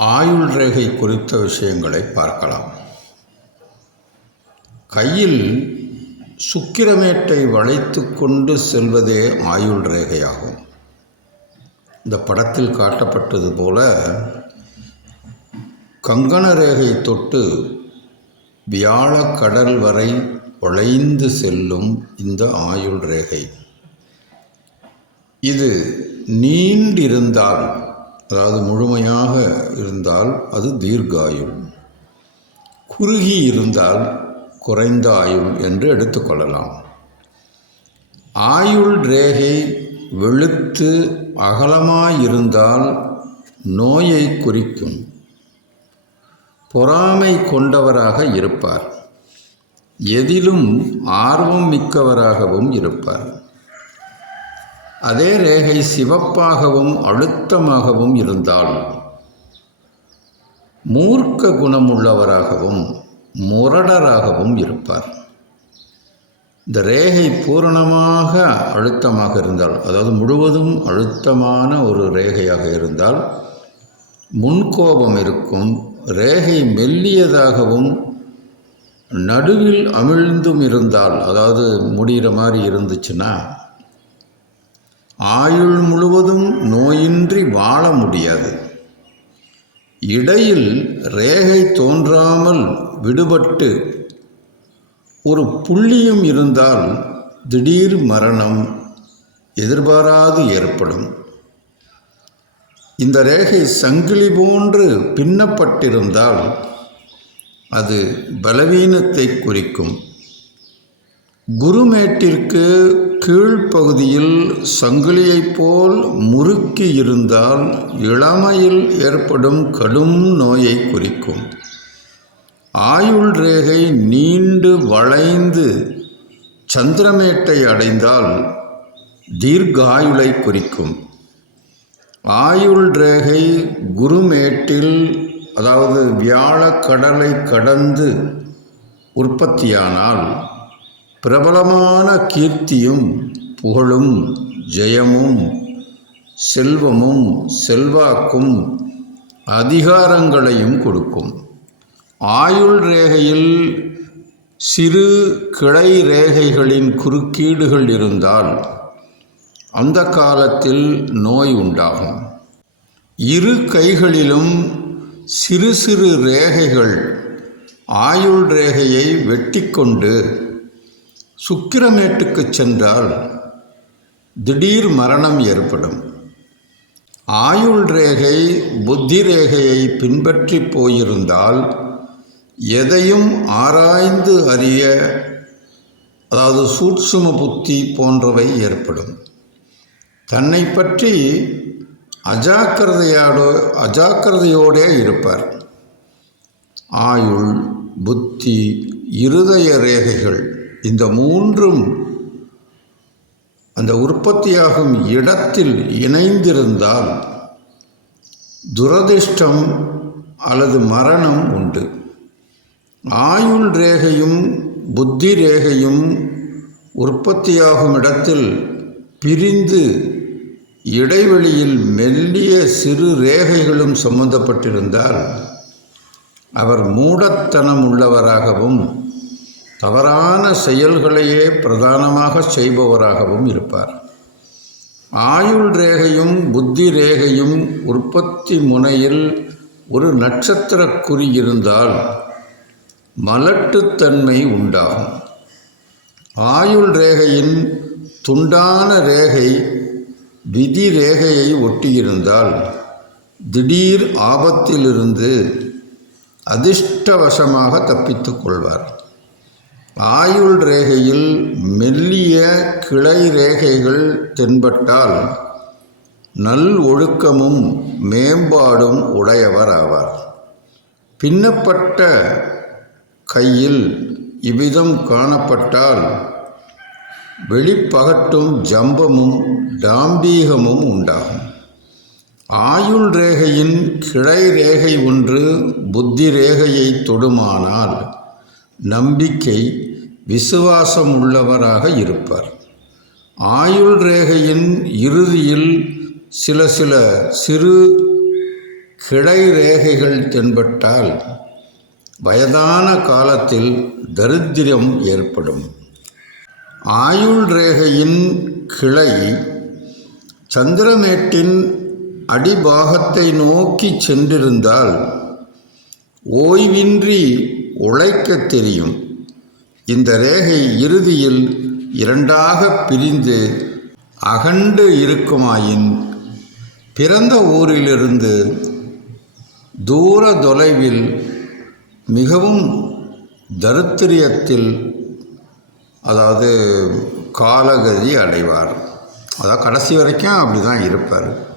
ஆயுள் ரேகை குறித்த விஷயங்களை பார்க்கலாம். கையில் சுக்கிரமேட்டை வளைத்து கொண்டு செல்வதே ஆயுள் ரேகையாகும். இந்த படத்தில் காட்டப்பட்டது போல கங்கண ரேகை தொட்டு வியாழக்கடல் வரை வளைந்து செல்லும் இந்த ஆயுள் ரேகை. இது நீண்டிருந்தால் அதாவது முழுமையாக இருந்தால் அது தீர்காயுள் குறுகி இருந்தால் குறைந்த ஆயுள் என்று எடுத்துக்கொள்ளலாம் ஆயுள் ரேகை வெளுத்து அகலமாயிருந்தால் நோயை குறிக்கும். பொறாமை கொண்டவராக இருப்பார். எதிலும் ஆர்வம் மிக்கவராகவும் இருப்பார். அதே ரேகை சிவப்பாகவும் அழுத்தமாகவும் இருந்தால் மூர்க்க குணமுள்ளவராகவும் முரடராகவும் இருப்பார். இந்த ரேகை பூரணமாக அழுத்தமாக இருந்தால் அதாவது முழுவதும் அழுத்தமான ஒரு ரேகையாக இருந்தால் முன்கோபம் இருக்கும் ரேகை மெல்லியதாகவும் நடுவில் அமிழ்ந்தும் இருந்தால் அதாவது முடிகிற மாதிரி இருந்துச்சுன்னா ஆயுள் முழுவதும் நோயின்றி வாழ முடியாது. இடையில் ரேகை தோன்றாமல் விடுபட்டு ஒரு புள்ளியும் இருந்தால் திடீர் மரணம் எதிர்பாராது ஏற்படும். இந்த ரேகை சங்கிலி போன்று பின்னப்பட்டிருந்தால் அது பலவீனத்தை குறிக்கும். குருமேட்டிற்கு கீழ்ப்பகுதியில் சங்கிலியைப் போல் முறுக்கி இருந்தால் இளமையில் ஏற்படும் கடும் நோயை குறிக்கும். ஆயுள் ரேகை நீண்டு வளைந்து சந்திரமேட்டை அடைந்தால் தீர்காயுளை குறிக்கும். ஆயுள் ரேகை குருமேட்டில் அதாவது வியாழக்கடலை கடந்து உற்பத்தியானால் பிரபலமான கீர்த்தியும் புகழும் ஜெயமும் செல்வமும் செல்வாக்கும் அதிகாரங்களையும் கொடுக்கும். ஆயுள் ரேகையில் சிறு கிளை ரேகைகளின் குறுக்கீடுகள் இருந்தால் அந்த காலத்தில் நோய் உண்டாகும். இரு கைகளிலும் சிறு சிறு ரேகைகள் ஆயுள் ரேகையை வெட்டிக்கொண்டு சுக்கிரமேட்டுக்கு சென்றால் திடீர் மரணம் ஏற்படும். ஆயுள் ரேகை புத்தி ரேகையை பின்பற்றி போயிருந்தால் எதையும் ஆராய்ந்து அறிய அதாவது சூட்சும புத்தி போன்றவை ஏற்படும். தன்னை பற்றி அஜாக்கிரதையாடோ அஜாக்கிரதையோடே இருப்பார். ஆயுள் புத்தி இருதய ரேகைகள் இந்த மூன்றும் அந்த உற்பத்தியாகும் இடத்தில் இணைந்திருந்தால் துரதிர்ஷ்டம் அல்லது மரணம் உண்டு. ஆயுள் ரேகையும் புத்தி ரேகையும் உற்பத்தியாகும் இடத்தில் பிரிந்து இடைவெளியில் மெல்லிய சிறு ரேகைகளும் சம்பந்தப்பட்டிருந்தால் அவர் மூடத்தனம் உள்ளவராகவும் தவறான செயல்களையே பிரதானமாக செய்பவராகவும் இருப்பார். ஆயுள் ரேகையும் புத்தி ரேகையும் உற்பத்தி முனையில் ஒரு நட்சத்திர குறி இருந்தால் மலட்டுத்தன்மை உண்டாகும். ஆயுள் ரேகையின் துண்டான ரேகை விதி ரேகையை ஒட்டியிருந்தால் திடீர் ஆபத்திலிருந்து அதிர்ஷ்டவசமாக தப்பித்துக் கொள்வார். ஆயுள் ரேகையில் மெல்லிய கிளை ரேகைகள் தென்பட்டால் நல் ஒழுக்கமும் மேம்பாடும் உடையவர் ஆவார். பின்னப்பட்ட கையில் இவ்விதம் காணப்பட்டால் வெளிப்பகட்டும் ஜம்பமும் டாம்பீகமும் உண்டாகும். ஆயுள் ரேகையின் கிளை ரேகை ஒன்று புத்தி ரேகையை தொடுமானால் நம்பிக்கை விசுவாசம் உள்ளவராக இருப்பார். ஆயுள் ரேகையின் இறுதியில் சில சில சிறு கிளை ரேகைகள் தென்பட்டால் வயதான காலத்தில் தரித்திரம் ஏற்படும். ஆயுள் ரேகையின் கிளை சந்திரமேட்டின் அடிபாகத்தை நோக்கி சென்றிருந்தால் ஓய்வின்றி உழைக்கத் தெரியும். இந்த ரேகை இறுதியில் இரண்டாக பிரிந்து அகண்டு இருக்குமாயின் பிறந்த ஊரிலிருந்து தூர தொலைவில் மிகவும் தரித்திரியத்தில் அதாவது காலகதி அடைவார். அதாவது கடைசி வரைக்கும் அப்படி தான் இருப்பார்.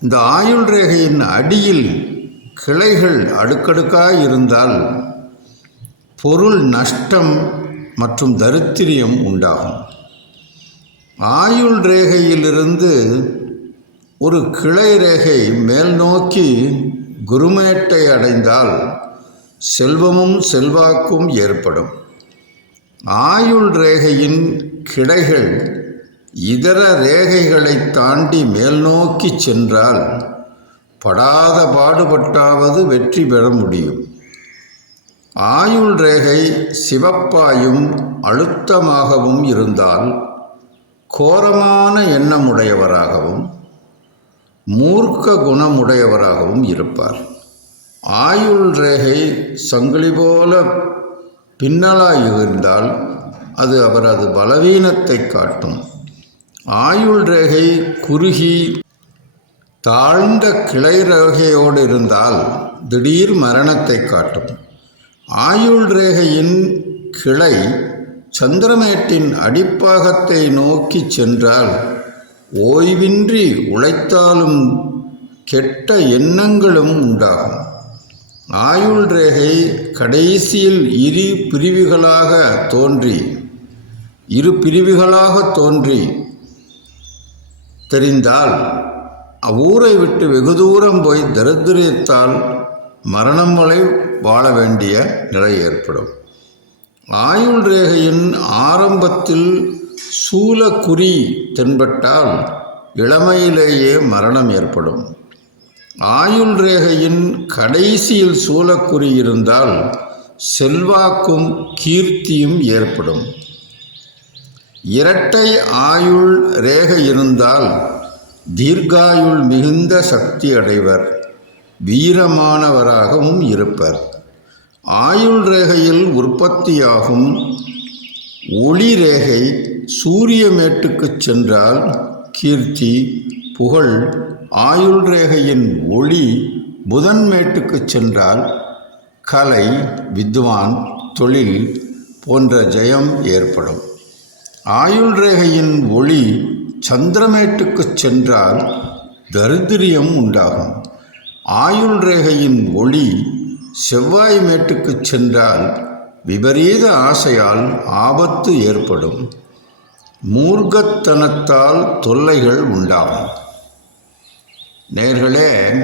இந்த ஆயுள் ரேகையின் அடியில் கிளைகள் அடுக்கடுக்காக இருந்தால் பொருள் நஷ்டம் மற்றும் தரித்திரியம் உண்டாகும். ஆயுள் ரேகையிலிருந்து ஒரு கிளை ரேகை மேல் நோக்கி குருமேட்டை அடைந்தால் செல்வமும் செல்வாக்கும் ஏற்படும். ஆயுள் ரேகையின் கிளைகள் இதர ரேகைகளை தாண்டி மேல் நோக்கி சென்றால் படாத பாடுபட்டாவது வெற்றி பெற முடியும். ஆயுள் ரேகை சிவப்பாயும் அழுத்தமாகவும் இருந்தால் கோரமான எண்ணமுடையவராகவும் மூர்க்க குணமுடையவராகவும் இருப்பார். ஆயுள் ரேகை சங்கிலி போல பின்னலாய் இருந்தால் அது அவரது பலவீனத்தை காட்டும். ஆயுள் ரேகை குறுகி தாழ்ந்த கிளை ரேகையோடு இருந்தால் திடீர் மரணத்தை காட்டும். ஆயுள் ரேகையின் கிளை சந்திரமேட்டின் அடிப்பாகத்தை நோக்கி சென்றால் ஓய்வின்றி உழைத்தாலும் கெட்ட எண்ணங்களும் உண்டாகும். ஆயுள் ரேகை கடைசியில் இரு பிரிவுகளாக தோன்றி இரு பிரிவுகளாக தோன்றி தெரிந்தால் அவ்வூரை விட்டு வெகு தூரம் போய் தரித்திரியத்தால் மரணம் வரை வாழ வேண்டிய நிலை ஏற்படும். ஆயுள் ரேகையின் ஆரம்பத்தில் சூலக்குறி தென்பட்டால் இளமையிலேயே மரணம் ஏற்படும். ஆயுள் ரேகையின் கடைசியில் சூலக்குறி இருந்தால் செல்வாக்கும் கீர்த்தியும் ஏற்படும். இரட்டை ஆயுள் ரேகை இருந்தால் தீர்காயுள் மிகுந்த சக்தி அடைவர் வீரமானவராகவும் இருப்பர். ஆயுள் ரேகையில் உற்பத்தியாகும் ஒளி ரேகை சூரிய மேட்டுக்கு சென்றால் கீர்த்தி புகழ் ஆயுள் ரேகையின் ஒளி புதன் மேட்டுக்கு சென்றால் கலை வித்வான் தொழில் போன்ற ஜெயம் ஏற்படும். ஆயுள் ரேகையின் ஒளி சந்திரமேட்டுக்கு சென்றால் தரித்திரியம் உண்டாகும். ஆயுள் ரேகையின் ஒளி செவ்வாய் மேட்டுக்கு சென்றால் விபரீத ஆசையால் ஆபத்து ஏற்படும். மூர்க்கத்தனத்தால் தொல்லைகள் உண்டாகும். நேர்களே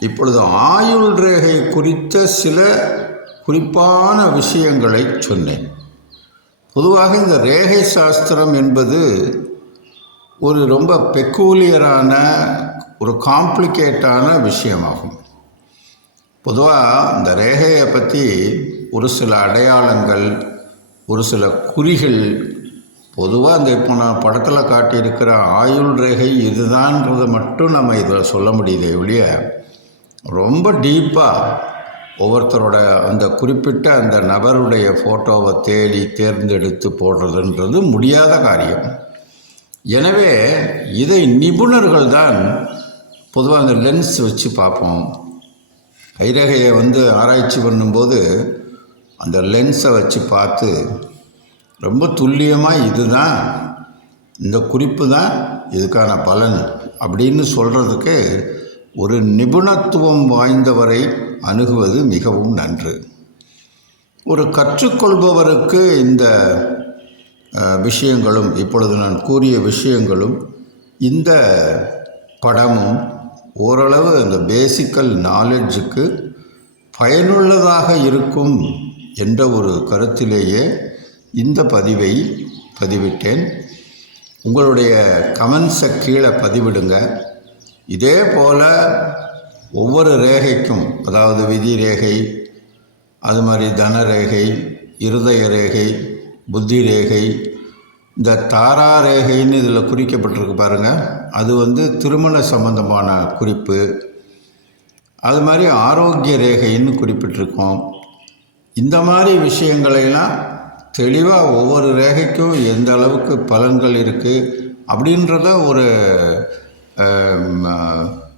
இப்பொழுது ஆயுள் ரேகை குறித்த சில குறிப்பான விஷயங்களை சொன்னேன். பொதுவாக இந்த ரேகை சாஸ்திரம் என்பது ஒரு ரொம்ப பெக்கூலியரான ஒரு காம்ப்ளிகேட்டான விஷயமாகும். பொதுவாக இந்த ரேகையை பற்றி ஒரு சில அடையாளங்கள் ஒரு சில குறிகள் பொதுவாக இந்த இப்போ நான் படத்தில் காட்டியிருக்கிற ஆயுள் ரேகை இதுதான்றதை மட்டும் நம்ம இதில் சொல்ல முடியுதே ஒழிய ரொம்ப டீப்பாக ஒவ்வொருத்தரோட அந்த குறிப்பிட்ட அந்த நபருடைய ஃபோட்டோவை தேடி தேர்ந்தெடுத்து போடுறதுன்றது முடியாத காரியம். எனவே இதை நிபுணர்கள் தான் பொதுவாக அந்த லென்ஸ் வச்சு பார்ப்போம். கைரகையை வந்து ஆராய்ச்சி பண்ணும்போது அந்த லென்ஸை வச்சு பார்த்து ரொம்ப துல்லியமாக இதுதான் இந்த குறிப்பு தான் இதுக்கான பலன் அப்படின்னு சொல்கிறதுக்கு ஒரு நிபுணத்துவம் வாய்ந்தவரை அணுகுவது மிகவும் நன்று. ஒரு கற்றுக்கொள்பவருக்கு இந்த விஷயங்களும் இப்பொழுது நான் கூறிய விஷயங்களும் இந்த படமும் ஓரளவு அந்த பேசிக்கல் நாலெட்ஜுக்கு பயனுள்ளதாக இருக்கும் என்ற ஒரு கருத்திலேயே இந்த பதிவை பதிவிட்டேன். உங்களுடைய கமெண்ட்ஸை கீழே பதிவிடுங்க. இதே போல் ஒவ்வொரு ரேகைக்கும் அதாவது விதி ரேகை அது மாதிரி தன ரேகை இருதய ரேகை புத்தி ரேகை இந்த தாரா ரேகைன்னு இதில் குறிக்கப்பட்டிருக்கு பாருங்கள் அது வந்து திருமண சம்பந்தமான குறிப்பு. அது மாதிரி ஆரோக்கிய ரேகைன்னு குறிப்பிட்டிருக்கோம். இந்த மாதிரி விஷயங்களையெல்லாம் தெளிவாக ஒவ்வொரு ரேகைக்கும் எந்த அளவுக்கு பலன்கள் இருக்குது அப்படின்றத ஒரு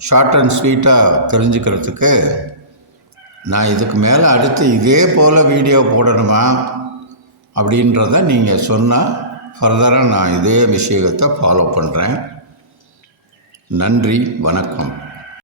ஷார்ட் அண்ட் ஸ்வீட்டாக தெரிஞ்சுக்கிறதுக்கு நான் இதுக்கு மேலே அடுத்து இதே போல் வீடியோ போடணுமா? அப்படின்றத நீங்கள் சொன்னால் ஃபர்தராக நான் இதே விஷயத்தை ஃபாலோ பண்ணுறேன் நன்றி வணக்கம்.